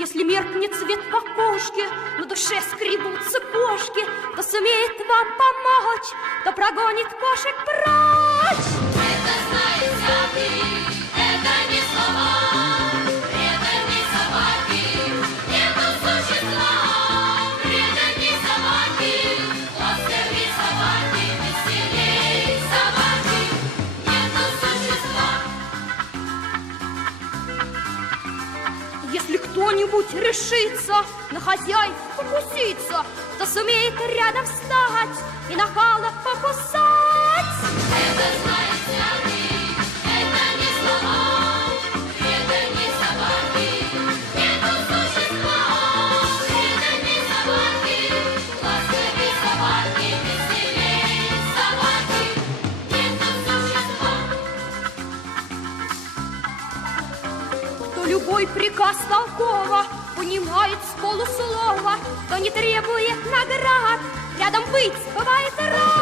Если меркнет свет в окошке, на душе скребутся кошки, кто сумеет вам помочь, кто прогонит кошек прочь. Это знает всякий, это не слова, преданные собаки, нету существа. Преданные собаки, ласковее собаки, веселее собаки, нету существа. Если кто-нибудь решится на хозяев покуситься, кто сумеет рядом встать и нахало покусать. Это знает всякий, это не слова, преданные собаки, нету существа. Преданные собаки, ласковее собаки, веселее собаки, нету существа. Кто любой приказ толково понимает с полуслова, кто не требует наград, рядом быть бывает рад.